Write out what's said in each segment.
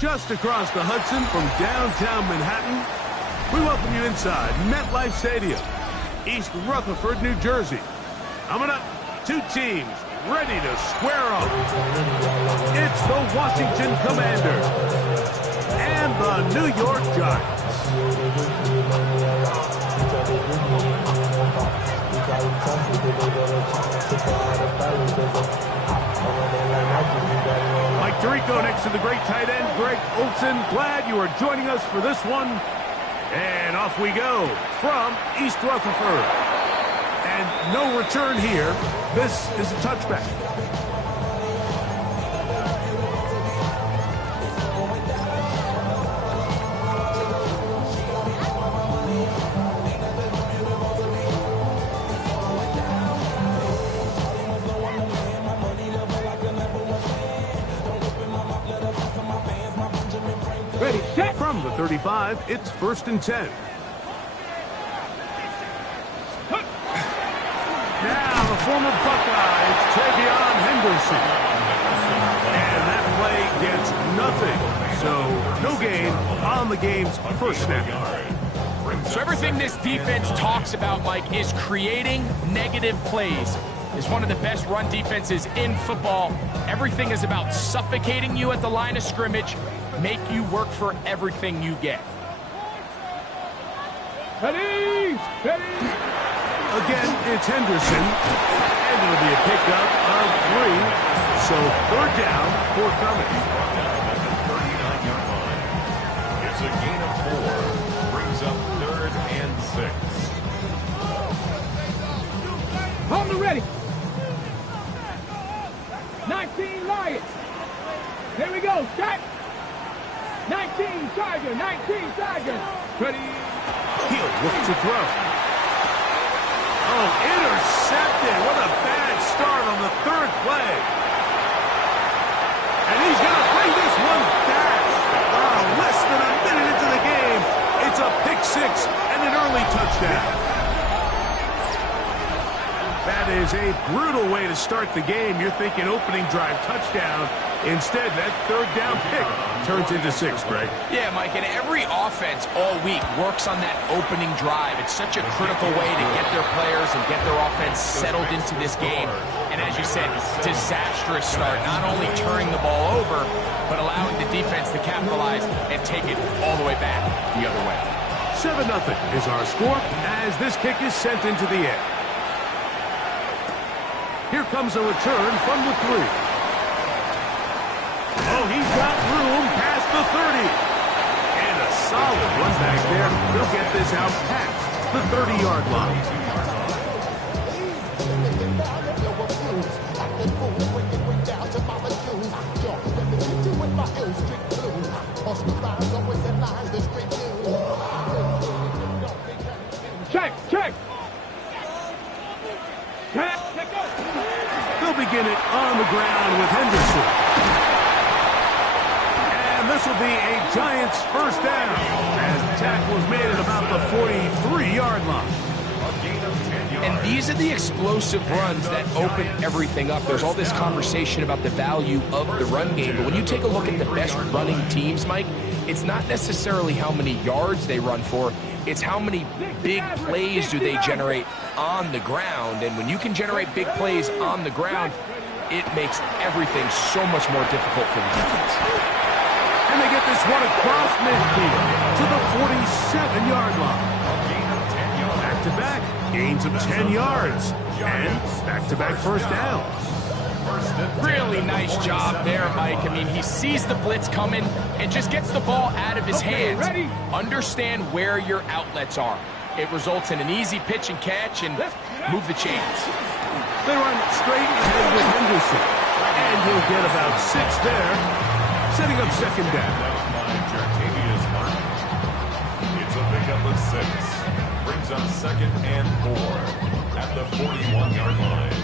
Just across the Hudson from downtown Manhattan, we welcome you inside MetLife Stadium, East Rutherford, New Jersey. Coming up, two teams ready to square off. It's the Washington Commanders and the New York Giants. Mike Tirico next to the great tight end, Greg Olson. Glad you are joining us for this one. And off we go from East Rutherford. And no return here. This is a touchback. Ready, set. From the 35, it's 1st and 10. Now the former Buckeye, it's Travion Henderson. And that play gets nothing. So no gain on the game's first snap. So everything this defense talks about, Mike, is creating negative plays. It's one of the best run defenses in football. Everything is about suffocating you at the line of scrimmage, make you work for everything you get. Ready! Ready! Again, it's Henderson, and it'll be a pickup of 3, so 3rd down forthcoming. At the 39-yard line. It's a gain of 4, brings up 3rd and 6. Hold them ready. 19 Lions. Here we go, set. 19 Tiger, 19 Tiger. Ready? He'll look to throw. Oh, intercepted. What a bad start on the 3rd play. And he's going to bring this one back. Less than a minute into the game. It's a pick 6 and an early touchdown. That is a brutal way to start the game. You're thinking opening drive touchdown. Instead, that 3rd down pick turns into 6, Greg. Yeah, Mike, and every offense all week works on that opening drive. It's such a critical way to get their players and get their offense settled into this game. And as you said, disastrous start, not only turning the ball over, but allowing the defense to capitalize and take it all the way back the other way. 7-0 is our score as this kick is sent into the air. Here comes a return from the 3. Oh, he's got room past the 30. And a solid run back there. He'll get this out past the 30-yard line. Check, check. They'll begin it on the ground with Henderson. And this will be a Giants first down as the tackle is made at about the 43-yard line. And these are the explosive runs that open everything up. There's all this conversation about the value of the run game, but when you take a look at the best running teams, Mike, it's not necessarily how many yards they run for, it's how many big plays do they generate on the ground. And when you can generate big plays on the ground, it makes everything so much more difficult for the defense. And they get this one across midfield to the 47-yard line. Back to back. Gains of 10 yards. And back-to-back first downs. Really nice job there, Mike. I mean, he sees the blitz coming and just gets the ball out of his hands. Ready? Understand where your outlets are. It results in an easy pitch and catch and move the chains. They run straight ahead with Henderson. And he'll get about 6 there, setting up second down. It's a pickup of 6. Brings up second and 4 at the 41-yard line.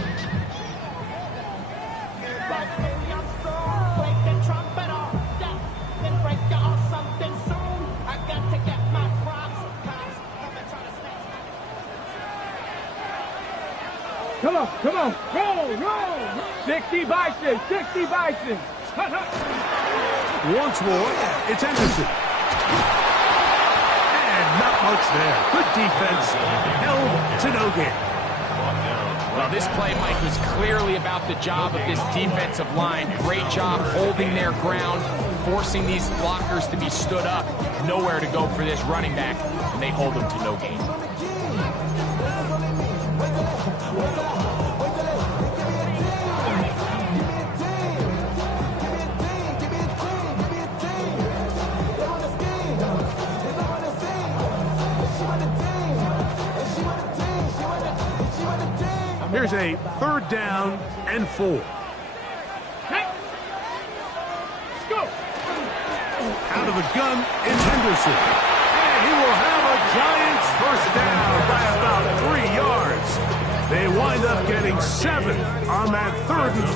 Come on, roll! 60 Bison, 60 Bison. Once more, it's Henderson. And not much there. Good defense, held to no gain. Well, this play, Mike, was clearly about the job of this defensive line. Great job holding their ground, forcing these blockers to be stood up. Nowhere to go for this running back, and they hold him to no gain. Here's a third down and 4. Let's go. Out of the gun is Henderson. And he will have a Giants first down by about 3 yards. They wind up getting 7 on that 3rd and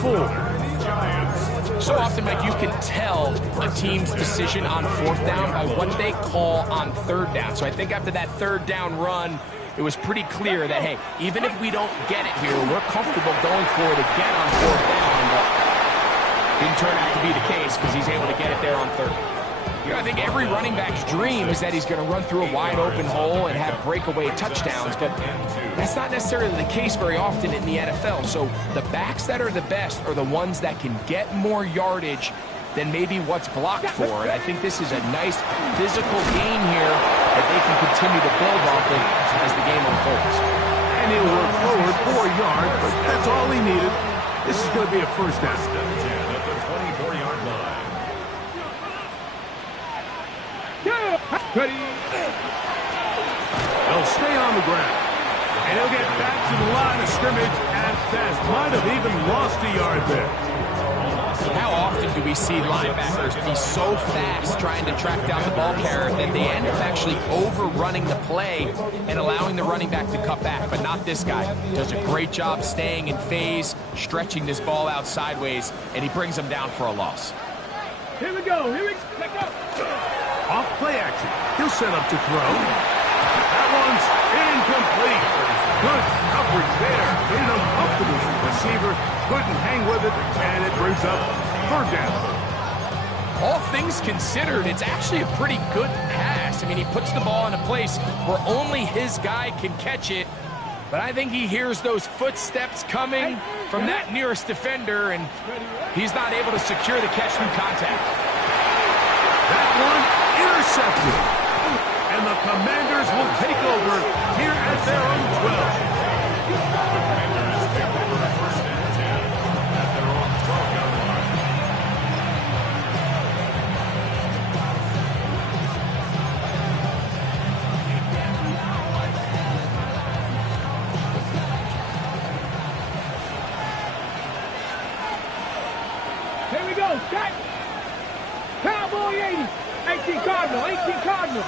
4. So often, Mike, you can tell a team's decision on 4th down by what they call on 3rd down. So I think after that 3rd down run, it was pretty clear that, hey, even if we don't get it here, we're comfortable going for it again on 4th down, but didn't turn out to be the case because he's able to get it there on 3rd. You know, I think every running back's dream is that he's going to run through a wide open hole and have breakaway touchdowns, but that's not necessarily the case very often in the NFL. So the backs that are the best are the ones that can get more yardage than maybe what's blocked for. And I think this is a nice physical gain here that they can continue to build off of as the game unfolds. And he'll work forward 4 yards, but that's all he needed. This is going to be a first down. At the 24-yard line. Ready. They'll stay on the ground. And he'll get back to the line of scrimmage at best. Might have even lost a yard there. How often do we see linebackers be so fast trying to track down the ball carrier that they end up actually overrunning the play and allowing the running back to cut back? But not this guy. Does a great job staying in phase, stretching this ball out sideways, and he brings him down for a loss. Here we go. Let's go. Off play action. He'll set up to throw. That one's incomplete. Good coverage there. In a comfortable receiver. Couldn't hang with it, and it brings up 3rd down. All things considered, it's actually a pretty good pass. I mean, he puts the ball in a place where only his guy can catch it, but I think he hears those footsteps coming from that nearest defender, and he's not able to secure the catch through contact. That one intercepted. And the Commanders will take over here at their own 12. Here we go. Shot. Cowboy 80. 18 Cardinal. 18 Cardinal.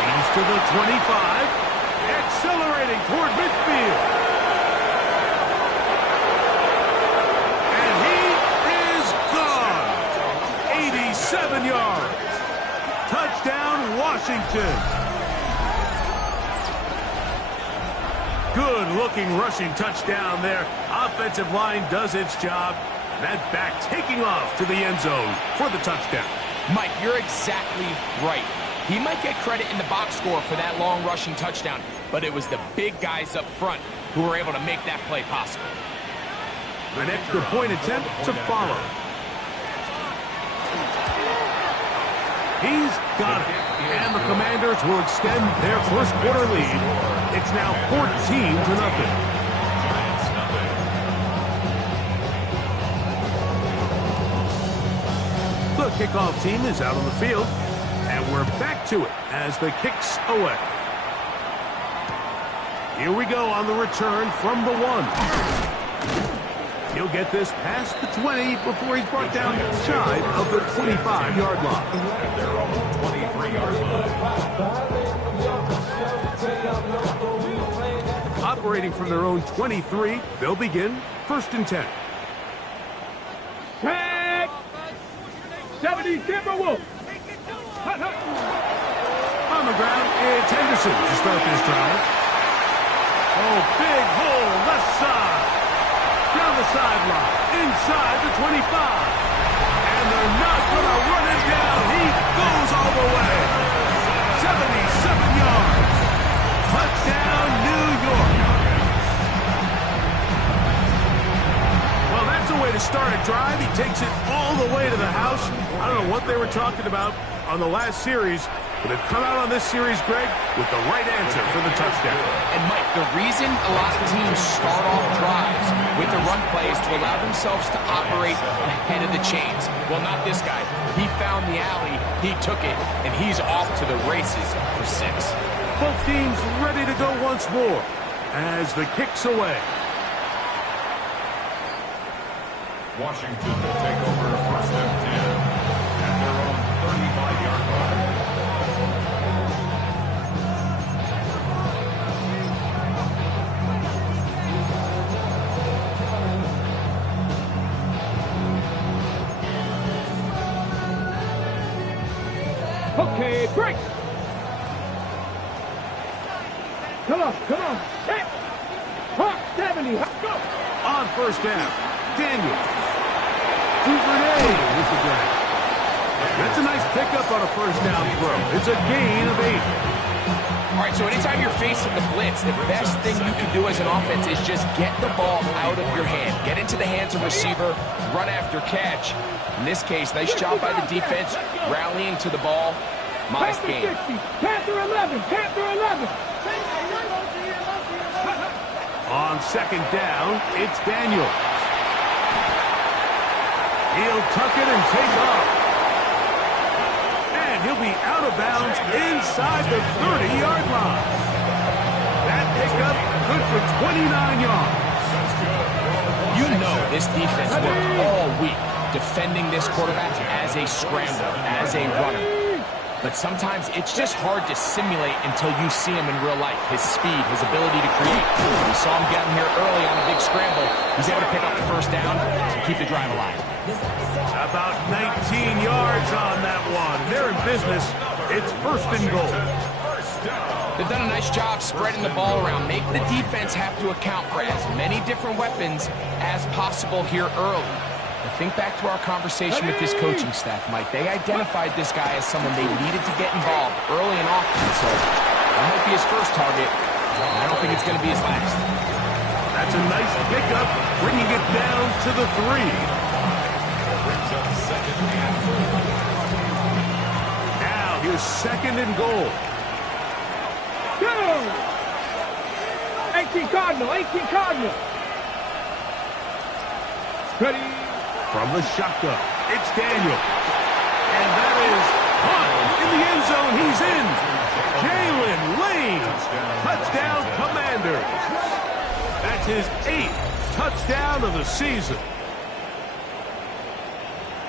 He's to the 25. Accelerating toward midfield. And he is gone. 87 yards. Touchdown, Washington. Good-looking rushing touchdown there. Offensive line does its job. That back taking off to the end zone for the touchdown. Mike, you're exactly right. He might get credit in the box score for that long rushing touchdown, but it was the big guys up front who were able to make that play possible. An extra point attempt to follow. He's got it. And the Commanders will extend their first quarter lead. It's now 14-0. The kickoff team is out on the field, and we're back to it as the kick's away. Here we go on the return from the 1. He'll get this past the 20 before he's brought down shy of the 25-yard line. At their own 23-yard line. Operating from their own 23, they'll begin 1st and 10. Tag! 70 Timberwolves. On the ground, it's Henderson to start this drive. Oh, big hole, left side. Down the sideline, inside the 25. And they're not going to run it down. He goes all the way. 77 yards. Touchdown, New York. Well, that's a way to start a drive. He takes it all the way to the house. I don't know what they were talking about on the last series, but they've come out on this series, Greg, with the right answer for the touchdown. And, Mike, the reason a lot of teams start off drives with the run play is to allow themselves to operate ahead of the chains. Well, not this guy. He found the alley, he took it, and he's off to the races for 6. Both teams ready to go once more as the kick's away. Washington will take over 1st and 10 at their own 35-yard line. Okay, break. Come on. Hit. Hawk 70. Let's go. On 1st down, Daniel. Duvernay with the grab. That's a nice pickup on a 1st down throw. It's a gain of 8. All right, so anytime you're facing the blitz, the best thing you can do as an offense is just get the ball out of your hand. Get into the hands of receiver, run after catch. In this case, nice job by the defense, rallying to the ball. Modest gain. Panther 11. On 2nd down, it's Daniel. He'll tuck it and take off. And he'll be out of bounds inside the 30-yard line. That pickup good for 29 yards. You know this defense worked all week defending this quarterback as a scrambler, as a runner. But sometimes it's just hard to simulate until you see him in real life. His speed, his ability to create. We saw him get him here early on a big scramble. He's able to pick up the 1st down and keep the drive alive. About 19 yards on that one. They're in business. It's 1st and goal. They've done a nice job spreading the ball around. Make the defense have to account for as many different weapons as possible here early. Think back to our conversation with this coaching staff, Mike. They identified this guy as someone they needed to get involved early and often, so that might be his first target. I don't think it's going to be his last. That's a nice pickup, bringing it down to the 3. Brings up 2nd and 4. Now here's 2nd and goal. Go! 18 Cardinal. Ready? From the shotgun, it's Daniel. And that is Hunt in the end zone. He's in. Jalen Lane. Touchdown, Commanders. That's his 8th touchdown of the season.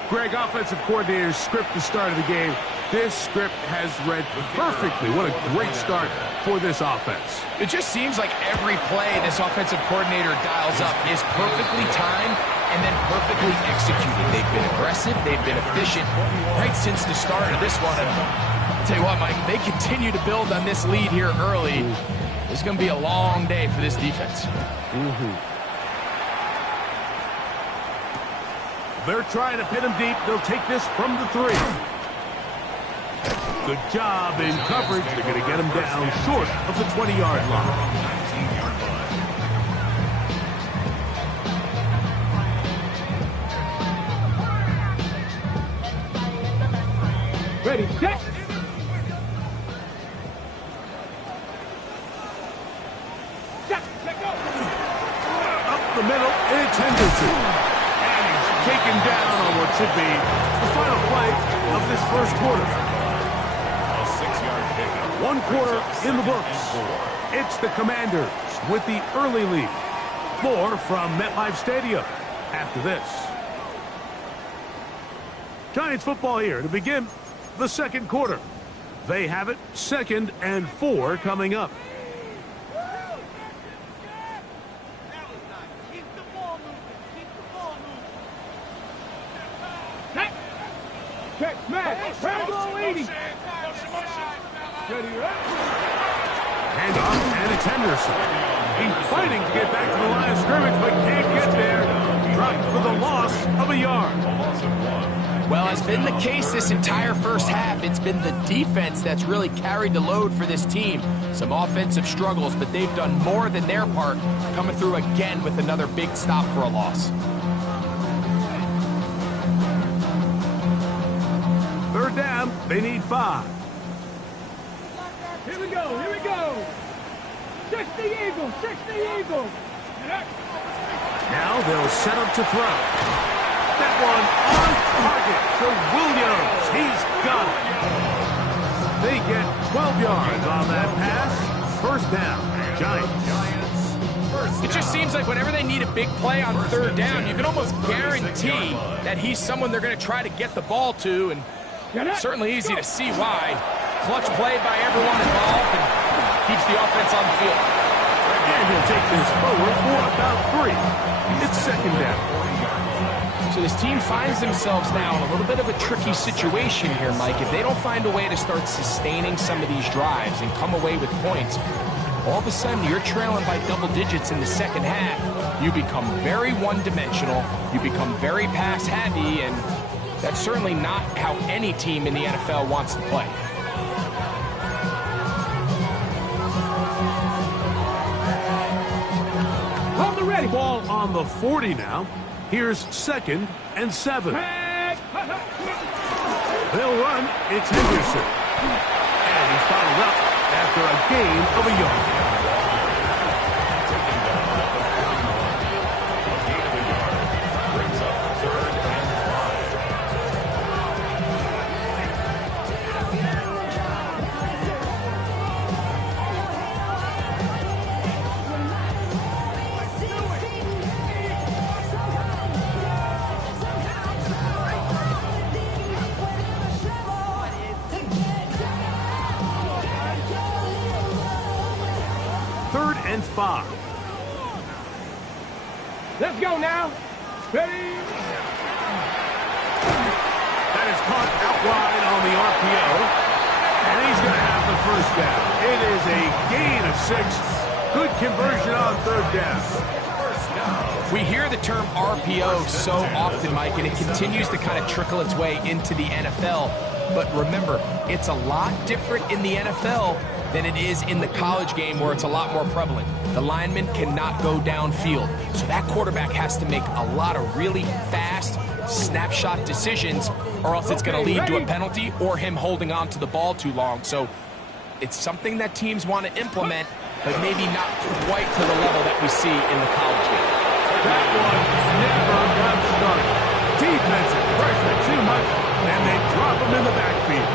Greg, offensive coordinator's script the start of the game. This script has read perfectly. What a great start for this offense. It just seems like every play this offensive coordinator dials up is perfectly timed and then perfectly executed. They've been aggressive, they've been efficient right since the start of this one. And I'll tell you what, Mike, they continue to build on this lead here early. It's going to be a long day for this defense. They're trying to pin him deep. They'll take this from the 3. Good job in coverage. They're going to get him down short of the 20-yard line. 19-yard line. Ready, set. Set, go. Up the middle, it's Henderson. And he's taken down on what should be the final play of this first quarter. A 6-yard pickup. One quarter in the books. It's the Commanders with the early lead. More from MetLife Stadium after this. Giants football here to begin the second quarter. They have it 2nd and 4 coming up. Check, Matt. Rambo 80. Hand off, and it's Henderson. He's fighting to get back to the line of scrimmage, but can't get there. Dropped for the loss of a yard. Well, as been the case this entire first half, it's been the defense that's really carried the load for this team. Some offensive struggles, but they've done more than their part, coming through again with another big stop for a loss. Third down, they need 5. Here we go, here we go. 60 Eagles, 60 Eagles. Now they'll set up to throw. That one on target to Williams. He's got it. They get 12 yards on that pass. First down, Giants. It just seems like whenever they need a big play on third down, you can almost guarantee that he's someone they're going to try to get the ball to, and it's certainly easy to see why. Clutch play by everyone involved and keeps the offense on the field. And he'll take this forward for about 3. It's second down. So this team finds themselves now in a little bit of a tricky situation here, Mike. If they don't find a way to start sustaining some of these drives and come away with points, all of a sudden you're trailing by double digits in the second half. You become very one-dimensional. You become very pass-heavy, and that's certainly not how any team in the NFL wants to play. Hold the ready. Ball on the 40 now. Here's 2nd and 7. They'll run. It's Henderson. And he's followed up after a gain of a yard. And 5. Let's go now. Ready? That is caught out wide on the RPO. And he's going to have the first down. It is a gain of 6. Good conversion on third down. We hear the term RPO so often, Mike, and it continues to kind of trickle its way into the NFL. But remember, it's a lot different in the NFL than it is in the college game where it's a lot more prevalent. The lineman cannot go downfield. So that quarterback has to make a lot of really fast snapshot decisions, or else it's going to lead to a penalty or him holding on to the ball too long. So it's something that teams want to implement, but maybe not quite to the level that we see in the college game. That one never got started. Defensive pressure too much, and they drop him in the backfield.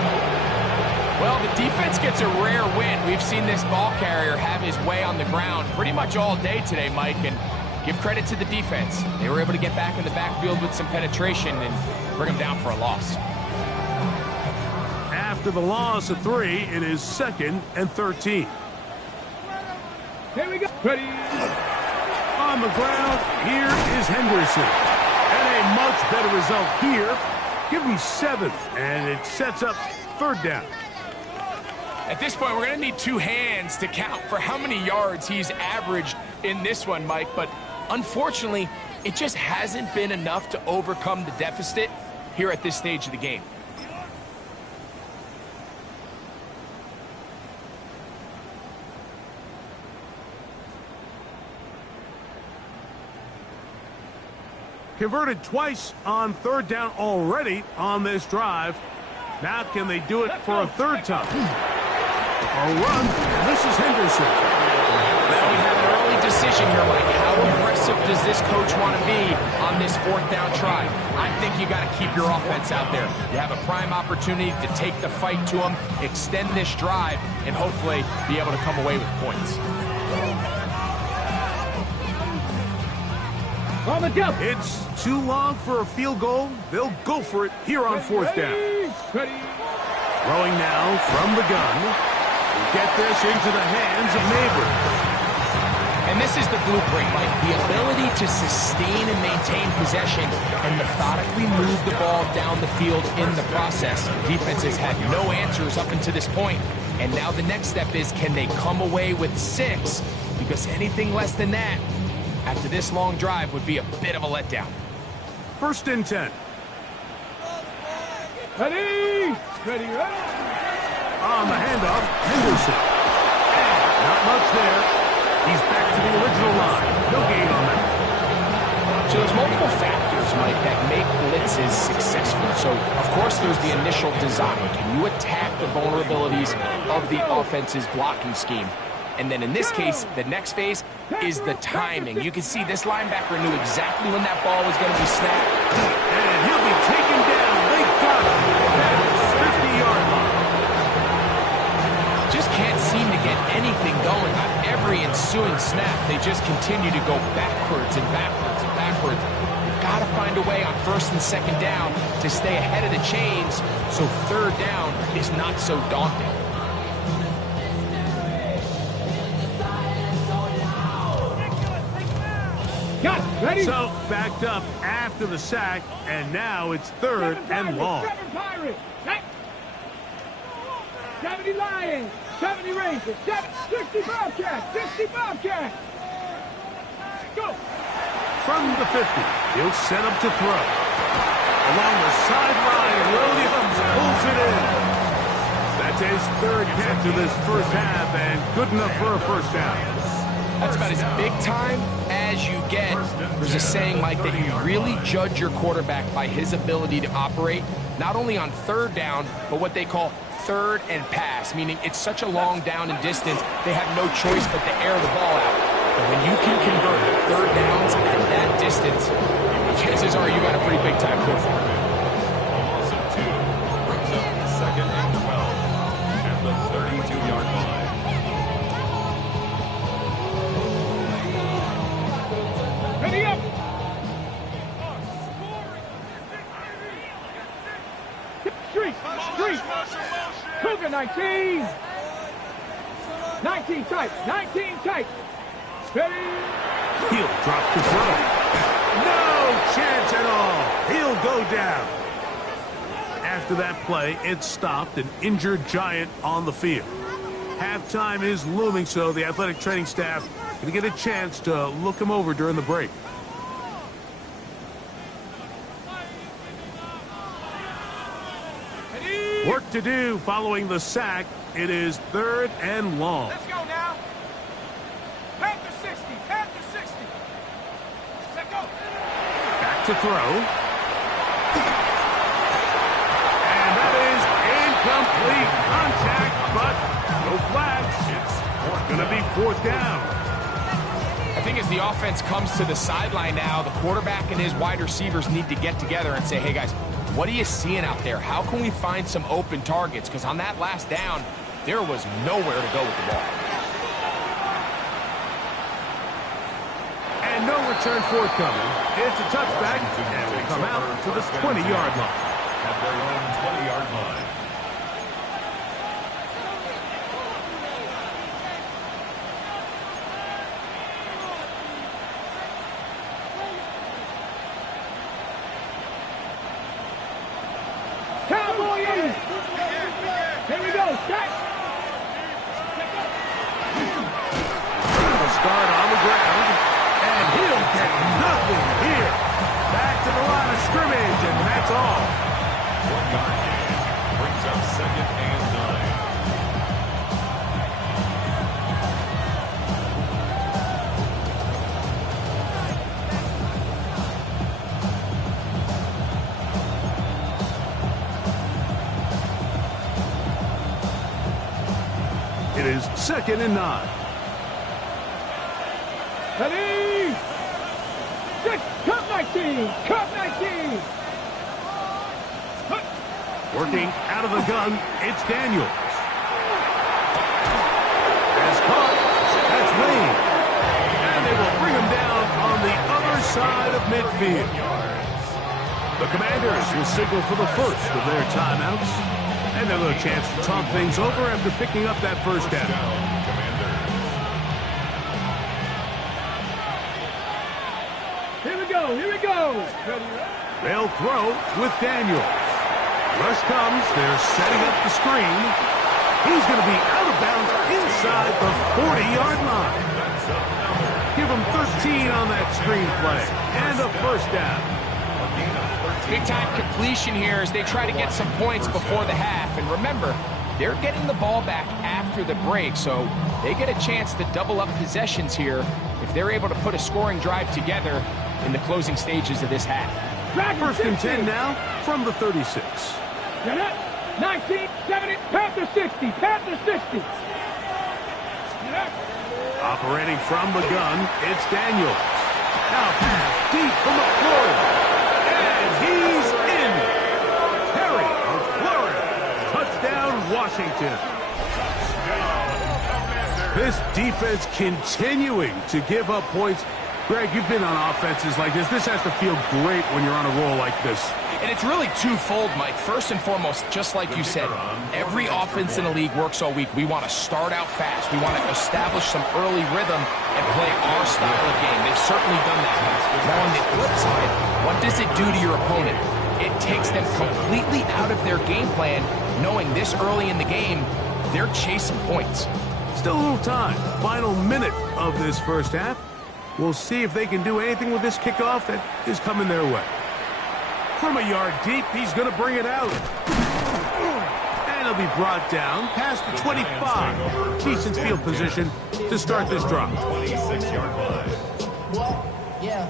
Well, the defense gets a rare win. We've seen this ball carrier have his way on the ground pretty much all day today, Mike, and give credit to the defense. They were able to get back in the backfield with some penetration and bring them down for a loss. After the loss of 3, it is 2nd and 13. Here we go. Ready? On the ground, here is Henderson. And a much better result here. Give him 7th, and it sets up third down. At this point, we're going to need 2 hands to count for how many yards he's averaged in this one, Mike. But unfortunately, it just hasn't been enough to overcome the deficit here at this stage of the game. Converted twice on third down already on this drive. Now can they do it for a third time? A run. This is Henderson. Well, we have an early decision here, Mike. How aggressive does this coach want to be on this fourth down try? I think you got to keep your offense out there. You have a prime opportunity to take the fight to them, extend this drive, and hopefully be able to come away with points. On the jump. It's too long for a field goal. They'll go for it here on fourth down. Ready. Throwing now from the gun. Get this into the hands of Neighbors. And this is the blueprint, Mike. The ability to sustain and maintain possession and methodically move the ball down the field in the process. Defenses had no answers up until this point. And now the next step is, can they come away with 6? Because anything less than that, after this long drive, would be a bit of a letdown. 1st and 10. Ready. Ready. On the handoff, Henderson. And not much there. He's back to the original line. No gain on that. So there's multiple factors, Mike, that make blitzes successful. So, of course, there's the initial design. Can you attack the vulnerabilities of the offense's blocking scheme? And then in this case, the next phase is the timing. You can see this linebacker knew exactly when that ball was going to be snapped. And he'll be taken down. They got him. That is 50-yard line. Just can't seem to get anything going on every ensuing snap. They just continue to go backwards and backwards and backwards. You've got to find a way on 1st and 2nd down to stay ahead of the chains so 3rd down is not so daunting. Got it. Ready. So backed up after the sack, and now it's 3rd and long. 7 Pirates. 70 Lions. 70 Rangers. 60 Bobcats. 60 Bobcats. Go. From the 50, he'll set up to throw. Along the sideline, Williams pulls it in. That's his 3rd catch of this first half, and good enough for a 1st down. That's about as big time as you get. There's a saying, Mike, that you really judge your quarterback by his ability to operate, not only on 3rd down, but what they call 3rd and pass, meaning it's such a long down and distance, they have no choice but to air the ball out. And when you can convert 3rd downs at that distance, chances are you got a pretty big time quarterback. Loss of 2 brings up 2nd and 12 at the 32-yard line. Ready up. Street. Cougar 19. 19 tight. 19 tight. Ready. He'll drop to throw. No chance at all. He'll go down. After that play, it stopped an injured Giant on the field. Halftime is looming, so the athletic training staff going to get a chance to look him over during the break. Work to do following the sack. It is 3rd and long. Let's go now. Panther 60. Panther 60. Let's go. Back to throw. And that is incomplete contact, but no flags. It's going to be 4th down. I think as the offense comes to the sideline now, the quarterback and his wide receivers need to get together and say, hey, guys, what are you seeing out there? How can we find some open targets? Because on that last down, there was nowhere to go with the ball. And no return forthcoming. It's a touchback, and will come out to the 20-yard line. At their own 20-yard line. Cowboy 80. Here we go. Set. Will start on the ground, and he'll get nothing here. Back to the line of scrimmage, and that's all. 1-yard gain brings up 2nd and 9. It is 2nd and 9. Ready? Set. Cut 19. Cut 19. Working out of the gun, it's Daniels. Has caught. That's Lane. And they will bring him down on the other side of midfield. The Commanders will signal for the first of their timeouts. And a little chance to talk things over after picking up that first down. Here we go. Here we go. They'll throw with Daniels. Rush comes. They're setting up the screen. He's going to be out of bounds inside the 40-yard line. Give him 13 on that screen play. And a first down. Big-time completion here as they try to get some points before the half. And remember, they're getting the ball back after the break, so they get a chance to double up possessions here if they're able to put a scoring drive together in the closing stages of this half. First and 10 now from the 36. 19, 70, Panther 60, Panther 60. Operating from the gun, it's Daniels. Now pass deep from the floor. And he's in. Terry McLaurin. Touchdown, Washington. This defense continuing to give up points. Greg, you've been on offenses like this. This has to feel great when you're on a roll like this. And it's really twofold, Mike. First and foremost, just like you said, every offense in the league works all week. We want to start out fast. We want to establish some early rhythm and play our style of game. They've certainly done that. Now, on the flip side, what does it do to your opponent? It takes them completely out of their game plan, knowing this early in the game, they're chasing points. Still a little time. Final minute of this first half. We'll see if they can do anything with this kickoff that is coming their way. From a yard deep, he's going to bring it out. And he'll be brought down past the 25. Decent field position to start this drive. 26-yard line. What? Yeah.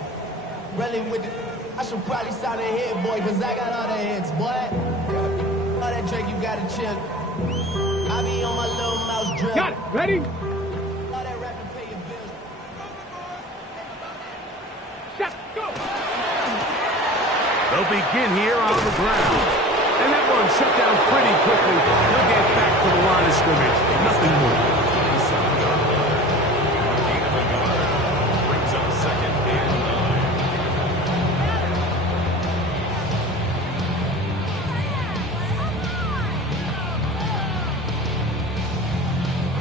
Really with the... I should probably sound a hit, boy, because I got all the hits, boy. All that Drake, you got to chill. I be on my little mouse drill. Got it. Ready? All that rapping, pay your bills. Shot. Go. They'll begin here on the ground. And that one shut down pretty quickly. He'll get back to the line of scrimmage. Nothing more. Brings up 2nd and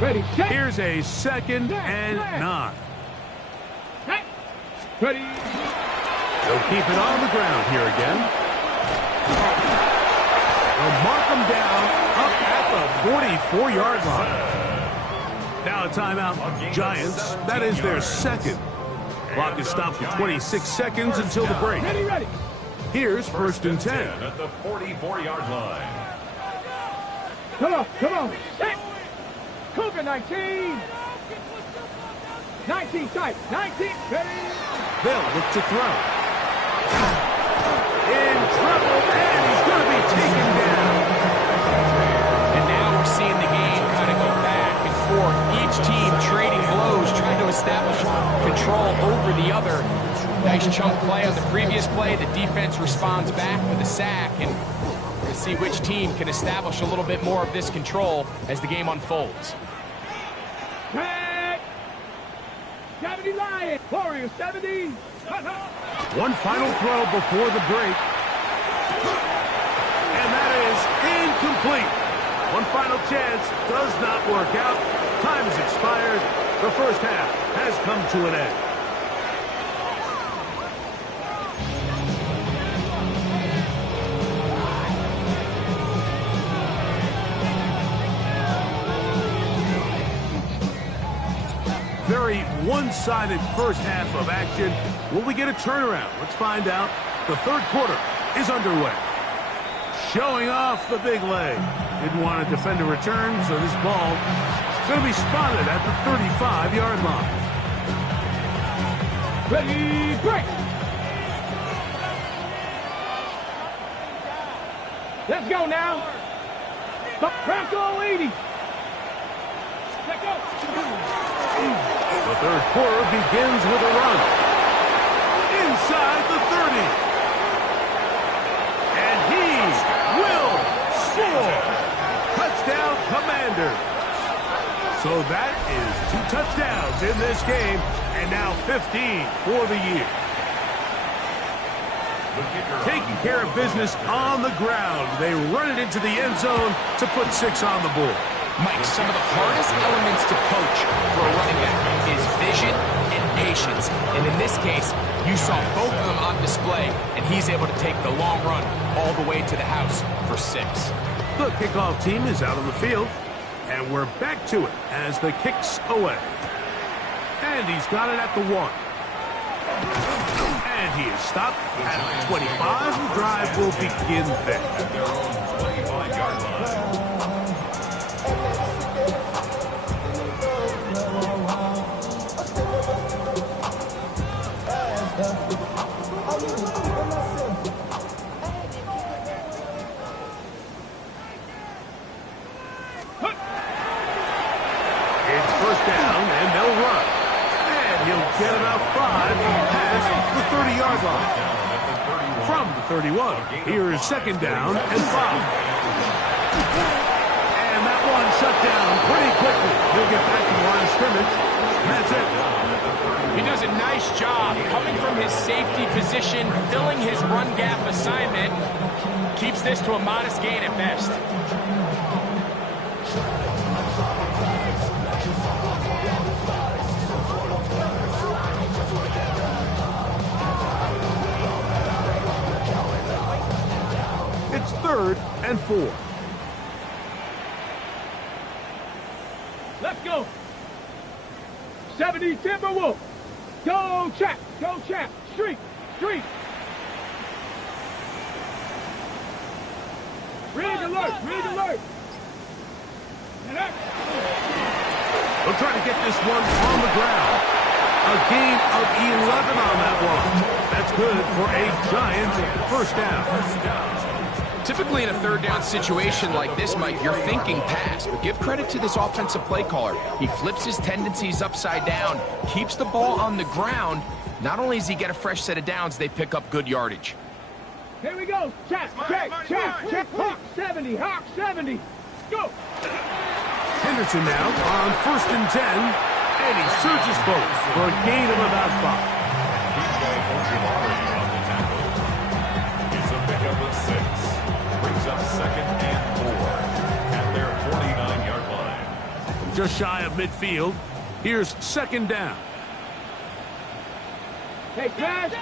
9. Ready. Set. Here's a 2nd and 9. Set. Ready. They'll keep it on the ground here again. They'll mark them down up at the 44-yard line. Now a timeout. Giants, that is their second. Clock is stopped for 26 seconds until the break. Ready, ready. Here's 1st and 10. At the 44-yard line. Come on, come on. Set. Cougar 19. 19 tight. 19. Ready. They'll look to throw. In trouble, and he's going to be taken down. And now we're seeing the game kind of go back and forth. Each team trading blows, trying to establish control over the other. Nice chunk play on the previous play. The defense responds back with a sack, and we'll see which team can establish a little bit more of this control as the game unfolds. Set. 70 Lions. Warriors 70. One final throw before the break. And that is incomplete. One final chance does not work out. Time has expired. The first half has come to an end. Very one-sided first half of action. Will we get a turnaround? Let's find out. The third quarter is underway. Showing off the big leg. Didn't want to defend a return, so this ball is going to be spotted at the 35-yard line. Ready, break. Let's go now. Bronco 80. The third quarter begins with a run. Inside the 30. And he will score. Touchdown, Commanders. So that is 2 touchdowns in this game, and now 15 for the year. Taking care of business on the ground. They run it into the end zone to put 6 on the board. Mike, some of the hardest elements to coach for a running back is vision and patience. And in this case, you saw both of them on display, and he's able to take the long run all the way to the house for 6. The kickoff team is out on the field, and we're back to it as the kick's away. And he's got it at the 1. And he is stopped at the 25. The drive will begin there. At their own 25-yard line. It's first down, and they'll run. And he'll get about 5 past the 30-yard line. From the 31, here is second down and 5. And that one shut down pretty quickly. He'll get back to the line of scrimmage. And that's it. He does a nice job coming from his safety position, filling his run gap assignment. Keeps this to a modest gain at best. It's 3rd and 4. Let's go. 70 Timberwolves. Go Chap. Go Chap. Street. Street. Rig alert. Rig alert. And up. They'll try to get this one on the ground. A gain of 11 on that one. That's good for a giant first down. Typically in a 3rd down situation like this, Mike, you're thinking pass, but give credit to this offensive play caller. He flips his tendencies upside down, keeps the ball on the ground. Not only does he get a fresh set of downs, they pick up good yardage. Here we go. Chap. Check. Chap. Check. Hawk 70. Hawk 70. Go. Henderson now on 1st and 10. And he surges forward for a gain of about 5. It's a pickup of 6. Brings up 2nd and 4 at their 49-yard line. Just shy of midfield. Here's 2nd down. Hey, pass.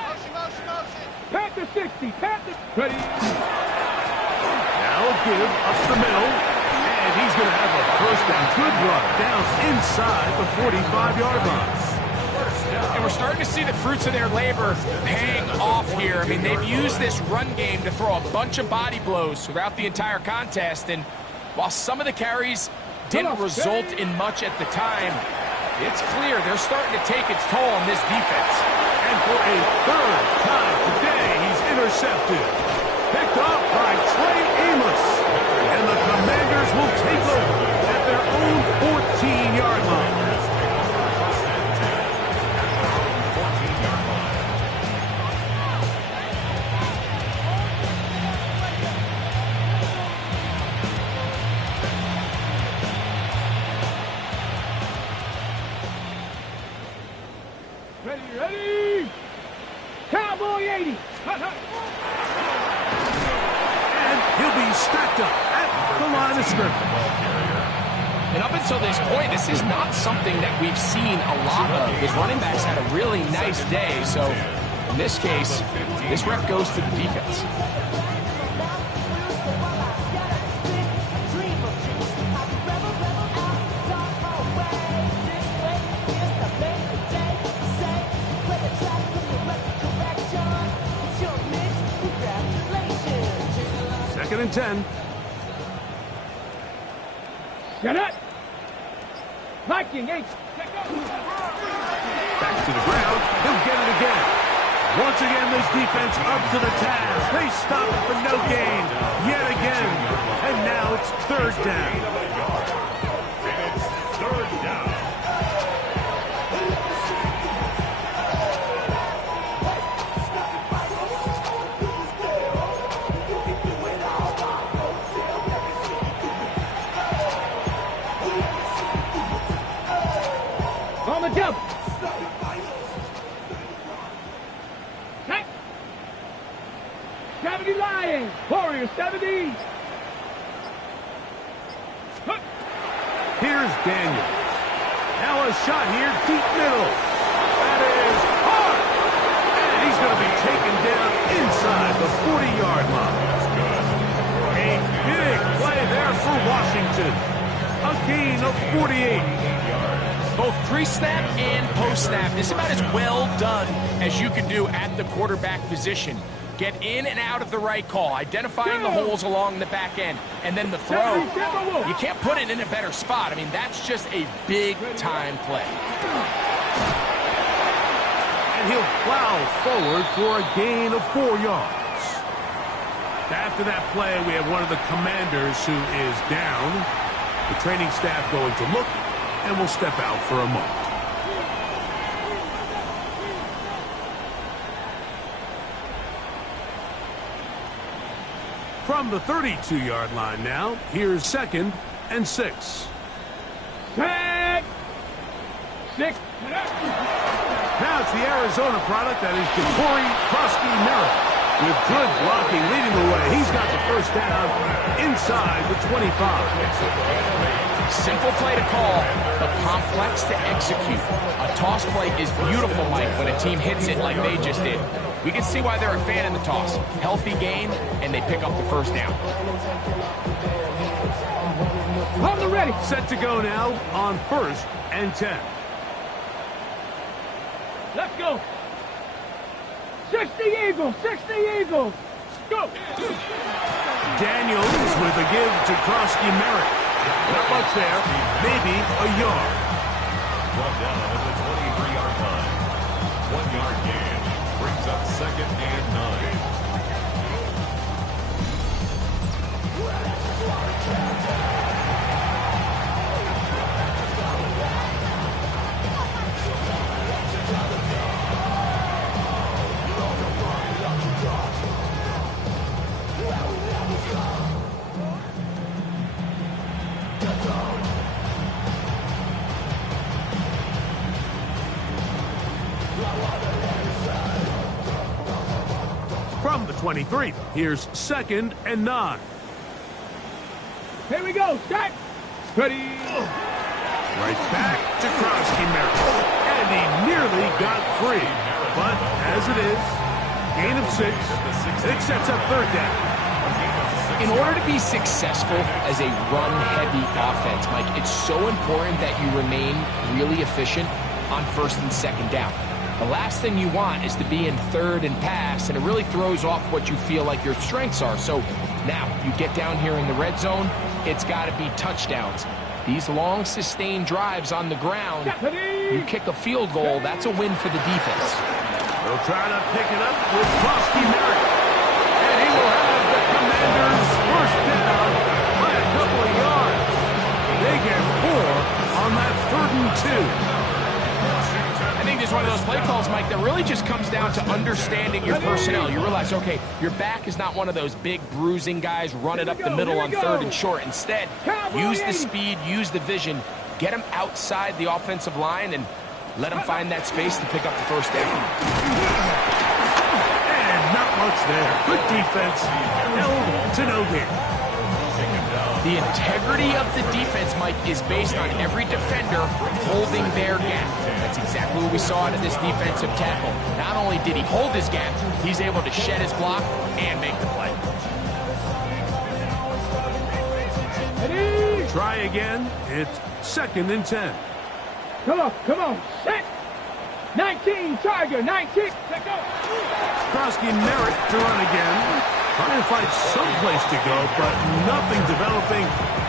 Panther 60. Panther. Ready. Now give up the middle. And he's going to have a first and good run down inside the 45-yard line. And we're starting to see the fruits of their labor paying off here. I mean, they've used this run game to throw a bunch of body blows throughout the entire contest. And while some of the carries didn't result in much at the time, it's clear they're starting to take its toll on this defense. And for a 3rd time today, he's intercepted. Picked off by Trey Amos. And the Commanders will take over at their own 14-yard line. Ready, ready! Cowboy 80! And he'll be stacked up at the line of scrimmage. And up until this point, this is not something that we've seen a lot of. His running backs had a really nice day, so in this case, this rep goes to the defense. Second and 10. Get it! Viking 8. Back to the ground. He'll get it again. Once again, this defense up to the task. They stop it for no gain. Yet again. And now it's 3rd down. And it's 3rd Here's Daniels. Now a shot here, deep middle. That is hard. And he's going to be taken down inside the 40-yard line. A big play there for Washington. A gain of 48. Both pre-snap and post-snap. This is about as well done as you can do at the quarterback position. Get in and out of the right call, identifying the holes along the back end, and then the throw. You can't put it in a better spot. I mean, that's just a big-time play. And he'll plow forward for a gain of 4 yards. After that play, we have one of the commanders who is down. The training staff going to look and will step out for a moment. From the 32-yard line now, here's 2nd and 6. Tag. 6. Now it's the Arizona product that is Corey Krosky-Merritt. With good blocking leading the way, he's got the first down inside the 25. Simple play to call, but complex to execute. A toss play is beautiful, Mike, when a team hits it like they just did. We can see why they're a fan in the toss. Healthy gain, and they pick up the first down. On the ready. Set to go now on 1st and 10. Let's go. 60 Eagles. 60 Eagles. Go. Daniels with a give to Krosky-Merritt. Not much there. Maybe a yard. Brought down at the 23-yard line. 1-yard gain. Brings up 2nd and 9. From the 23, here's 2nd and 9. Here we go. Start. Ready. Right back to Krosky-Merritt. And he nearly got free. But as it is, gain of 6, and it sets up 3rd down. In order to be successful as a run-heavy offense, Mike, it's so important that you remain really efficient on 1st and 2nd down. The last thing you want is to be in 3rd and pass, and it really throws off what you feel like your strengths are. So now you get down here in the red zone, it's got to be touchdowns. These long, sustained drives on the ground, you kick a field goal, that's a win for the defense. They'll try to pick it up with Krosky-Merritt. And he will have the Commanders first down by a couple of yards. They get 4 on that 3rd and 2. I think this is one of those play calls, Mike, that really just comes down to understanding your personnel. You realize, okay, your back is not one of those big bruising guys running up the middle on 3rd and short. Instead, use the speed, use the vision, get them outside the offensive line, and let them find that space to pick up the first down. And not much there. Good defense. Held to no gain. The integrity of the defense, Mike, is based on every defender holding their gap. That's exactly what we saw out of this defensive tackle. Not only did he hold his gap, he's able to shed his block and make the play. Try again. It's 2nd and 10. Come on, come on. Set. 19, Tiger, 19. Let go. Krosky-Merritt to run again. Trying to find someplace to go, but nothing developing.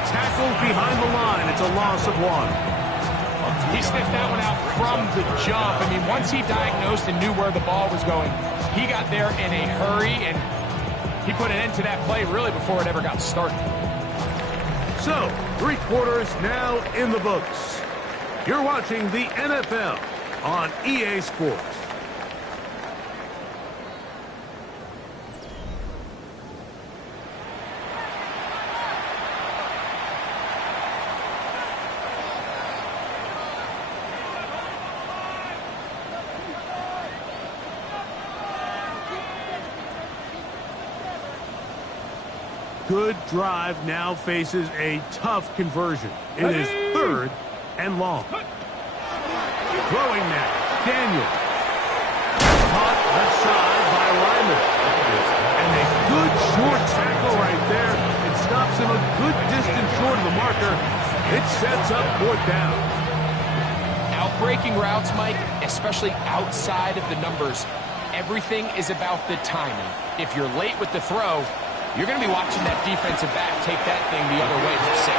Tackled behind the line. It's a loss of 1. He sniffed that one out from the jump. I mean, once he diagnosed and knew where the ball was going, he got there in a hurry, and he put an end to that play really before it ever got started. So, 3 quarters now in the books. You're watching the NFL on EA Sports. good drive now faces a tough conversion. It is 3rd and long. Throwing now, Daniel. Caught left side by Lyman. And a good short tackle right there. It stops him a good distance short of the marker. It sets up 4th down. Outbreaking routes, Mike, especially outside of the numbers, everything is about the timing. If you're late with the throw, you're going to be watching that defensive back take that thing the other way for 6.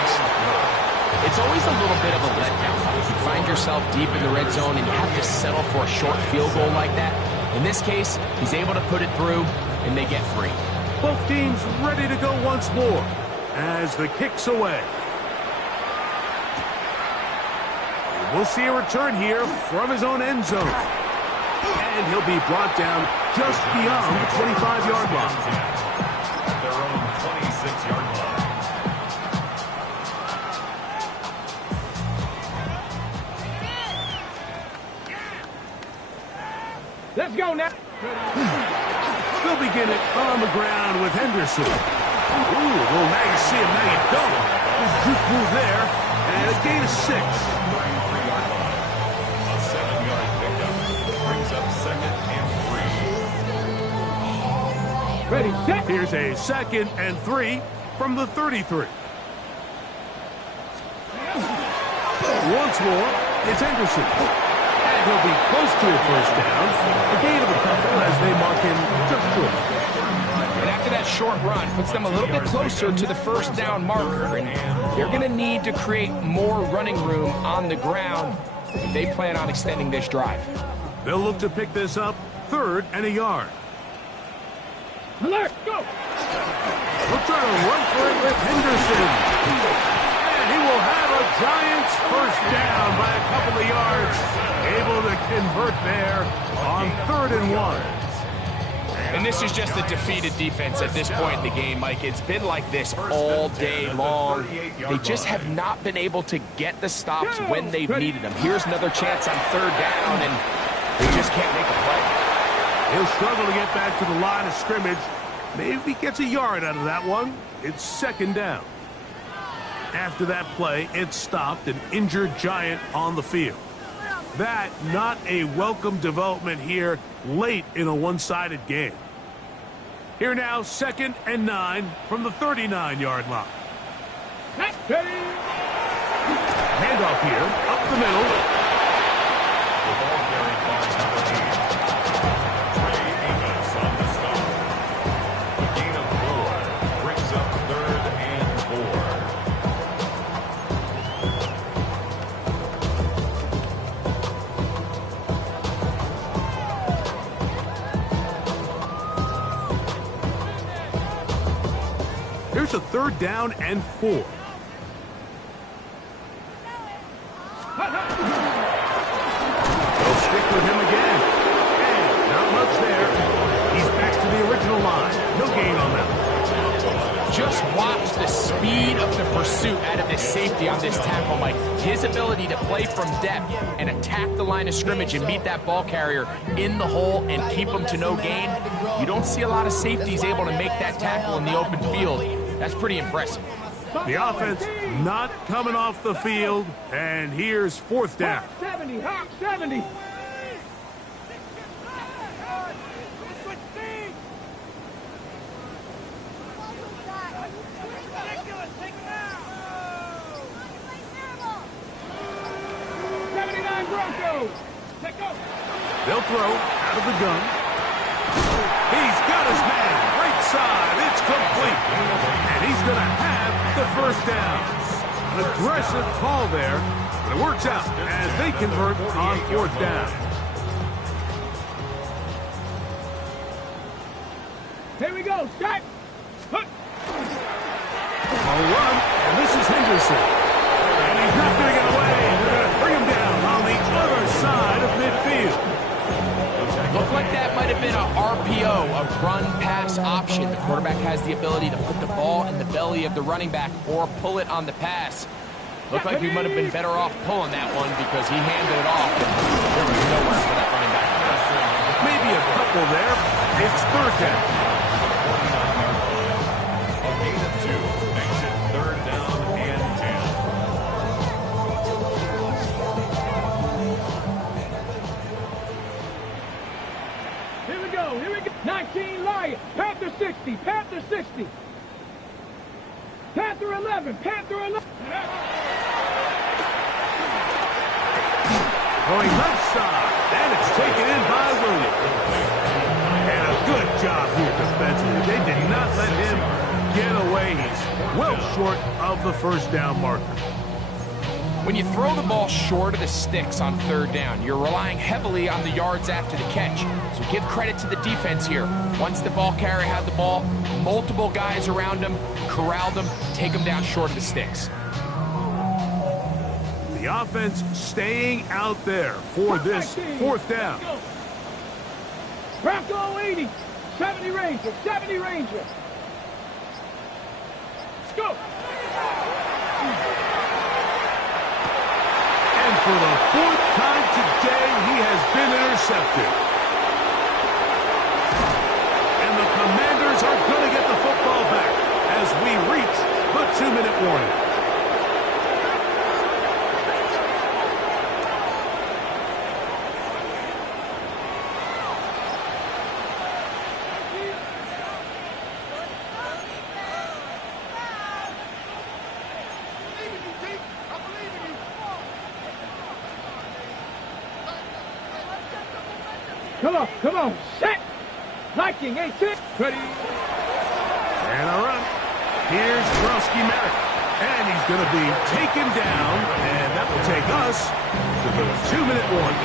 It's always a little bit of a letdown. You find yourself deep in the red zone and you have to settle for a short field goal like that. In this case, he's able to put it through, and they get 3. Both teams ready to go once more as the kick's away. We'll see a return here from his own end zone. And he'll be brought down just beyond the 25-yard line. Their own 26-yard line. Let's go now. They'll begin it on the ground with Henderson. Ooh, well, now you see him, now you don't. Good juke move there, and a gain of 6. 33-yard line. A 7-yard pickup. Brings up 2nd and 3. Ready, set. Here's a 2nd and 3 from the 33. Once more, it's Henderson. And he'll be close to a 1st down. A gain of a couple as they mark him just short. And after that short run, puts them a little bit closer to the 1st down marker. And they're going to need to create more running room on the ground if they plan on extending this drive. They'll look to pick this up 3rd and a yard. Alert, go. We'll try to run for it with Henderson. And he will have a Giants 1st down by a couple of yards. Able to convert there on 3rd and 1. And this is just a defeated defense at this point in the game, Mike. It's been like this all day long. They just have not been able to get the stops when they've needed them. Here's another chance on 3rd down, and they just can't make a play. He'll struggle to get back to the line of scrimmage. Maybe he gets a yard out of that one. It's 2nd down. After that play, it stopped an injured Giant on the field. That not a welcome development here late in a one-sided game. Here now, 2nd and 9 from the 39-yard line. Handoff here, up the middle. The ball carried by number 8. Trey Amos on the stop. A gain of 4. Brings up 3rd and 4. Here's a 3rd down and 4. They'll stick with him again. And not much there. He's back to the original line. No gain on that. Just watch the speed of the pursuit out of this safety on this tackle, Mike. His ability to play from depth and attack the line of scrimmage and meet that ball carrier in the hole and keep him to no gain. You don't see a lot of safeties able to make that tackle in the open field. That's pretty impressive. The offense not coming off the field, and here's 4th down. 70, hop 70. They'll throw out of the gun. He's got his man. Right side. It's complete. And he's going to have the 1st down. An aggressive call there, but it works out as they convert on 4th down. Here we go, start. On a run, and this is Henderson. And he's not going to get away. They're going to bring him down on the other side of midfield. Looked like that might have been a RPO, a run-pass option. The quarterback has the ability to put the ball in the belly of the running back or pull it on the pass. Looked like we might have been better off pulling that one because he handed it off, and there was nowhere for that running back. Maybe a couple there. It's 3rd down. A gain of 2. 11, Panther 11. Throwing left side, and it's taken in by Williams. And a good job here defensively. They did not let him get away. He's well short of the first down marker. When you throw the ball short of the sticks on third down, you're relying heavily on the yards after the catch. So give credit to the defense here. Once the ball carrier had the ball, multiple guys around him, corralled him, take him down short of the sticks. The offense staying out there for this fourth down. Bronco 80, 70 Ranger, 70 Ranger. Let's go. And for the fourth time today, he has been intercepted. And the Commanders are going to get the football back as we reach the 2-minute warning. Come on, set! Liking, 18, ready. And a run. Here's Merrick. And he's going to be taken down, and that will take us to the 2-minute warning.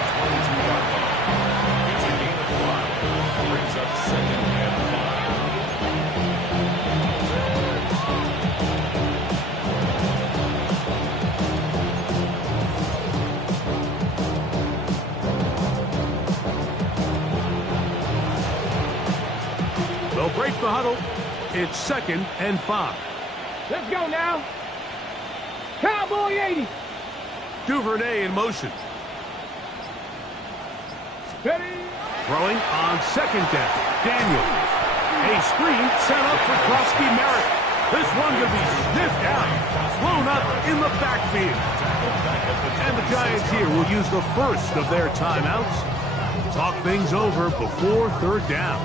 It's a gain of 5. Brings up 2nd and 5. They'll break the huddle. It's 2nd and 5. Let's go now. Cowboy 80. Duvernay in motion. Ready. Throwing on 2nd down. Daniel. A screen set up for Merrick. This one could be sniffed out. Blown up in the backfield. And the Giants here will use the first of their timeouts. Talk things over before 3rd down.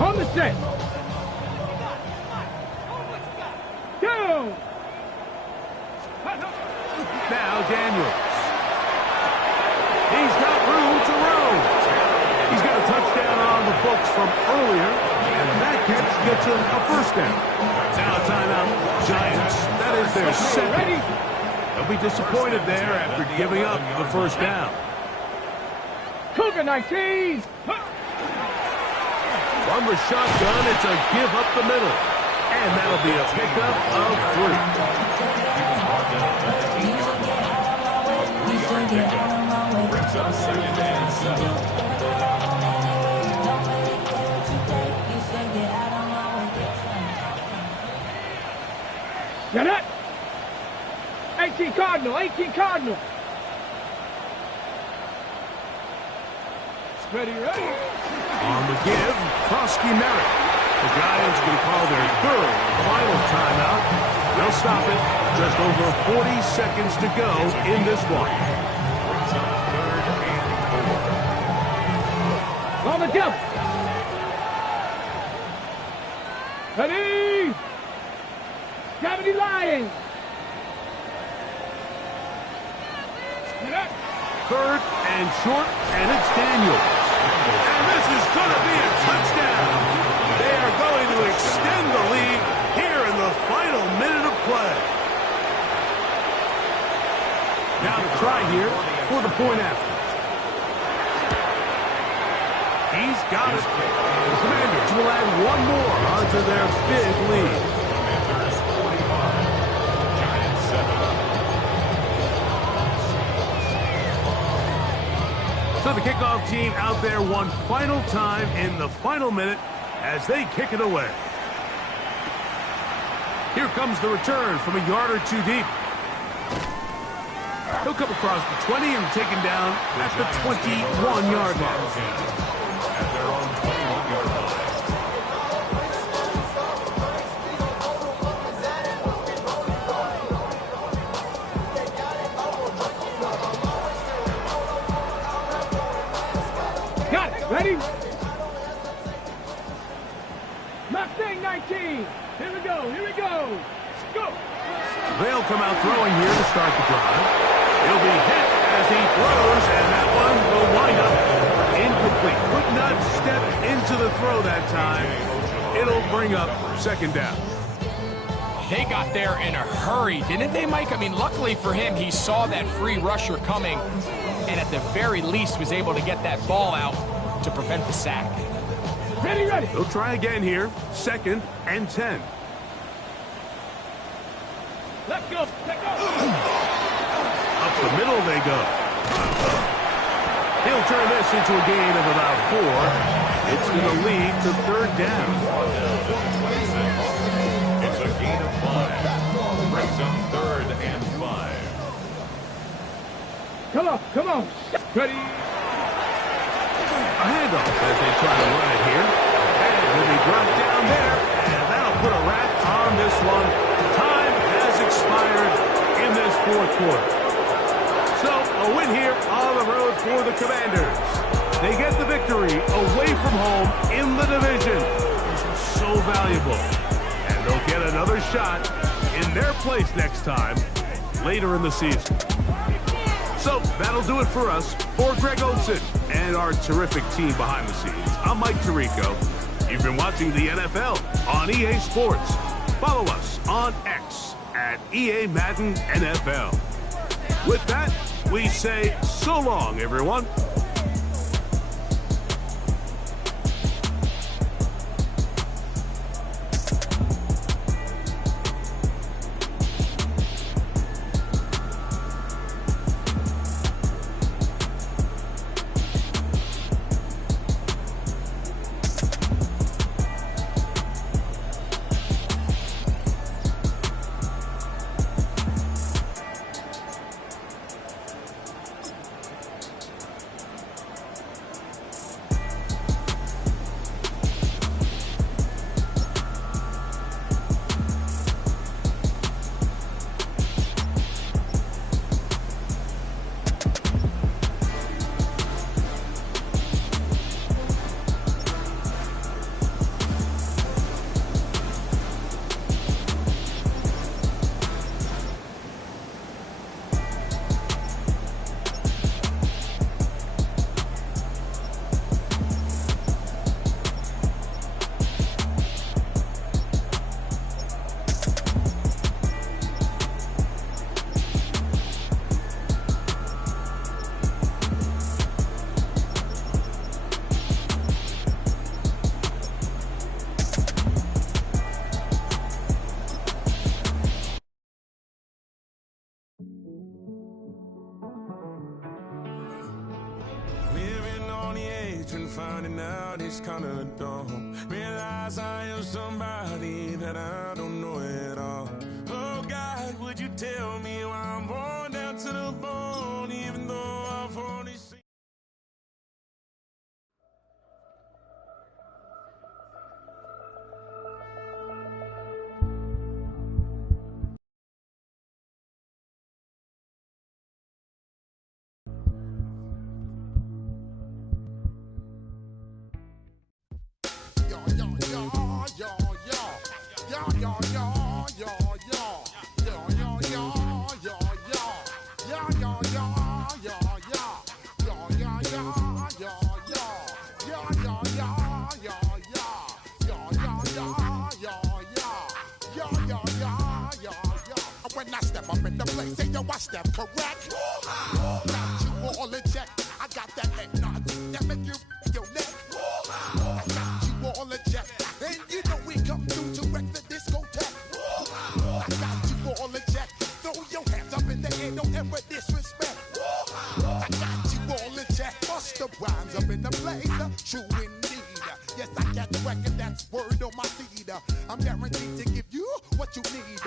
On the set. Down. Now Daniels. He's got room to roam. He's got a touchdown on the books from earlier, and that catch gets him a first down. Now a timeout. Giants, that is their second. They'll be disappointed there after giving up the first down. Cougar 19. From the shotgun, it's a give up the middle. And that'll be a pickup of 3. Brings up 2nd and 7. Get it. 18 Cardinal, 18 Cardinal. Ready. On the give, Merrick. The Giants can call their 3rd and final timeout. They'll stop it. Just over 40 seconds to go in this one. Brings up 3rd and 4. On the jump. Ready. 70 Lions. 3rd and short, and it's Daniels. And this is going to be a touchdown. They are going to extend the lead here in the final minute of play. Now to try here for the point after. He's got it. The Commanders will add one more onto their big lead. Commanders 45. Giants 7. So the kickoff team out there one final time in the final minute as they kick it away. Here comes the return from a yard or 2 deep. He'll come across the 20 and taken down at the 21-yard line. At their own 21-yard line. Ready? Mustang 19. Here we go. Here we go. Go. They'll come out throwing here to start the drive. He'll be hit as he throws, and that one will wind up incomplete. Could not step into the throw that time. It'll bring up second down. They got there in a hurry, didn't they, Mike? I mean, luckily for him, he saw that free rusher coming, and at the very least was able to get that ball out to prevent the sack. Ready, ready. They'll try again here. 2nd and 10. Let's go. Let's go. Up the middle they go. He'll turn this into a gain of about 4. It's going to lead to 3rd down. It's a gain of 5. Brings up 3rd and 5. Come on, come on. Ready. A handoff as they try to run it here. And will be dropped down there. And that'll put a wrap on this one. Time has expired in this 4th quarter. So, a win here on the road for the Commanders. They get the victory away from home in the division. This is so valuable. And they'll get another shot in their place next time later in the season. So, that'll do it for us. For Greg Olson and our terrific team behind the scenes, I'm Mike Tirico. You've been watching the NFL on EA Sports. Follow us on X at EA Madden NFL. With that, we say so long, everyone. And finding out it's kinda dumb. Realize I am somebody that I don't know at all. Oh God, would you tell me why I'm born down to the bone, even though I've only seen. When I step up in the place, say yo, I step correct. Got you all in check. I got that head nod that make you your neck. I got you all in check, and you know we come through to wreck the discotheque. I got you all in check. Throw your hands up in the air, don't ever disrespect. I got you all in check. Bust the rhymes up in the place, true indeed. Yes, I got the record, that's word on my seed. I'm guaranteed to give you what you need.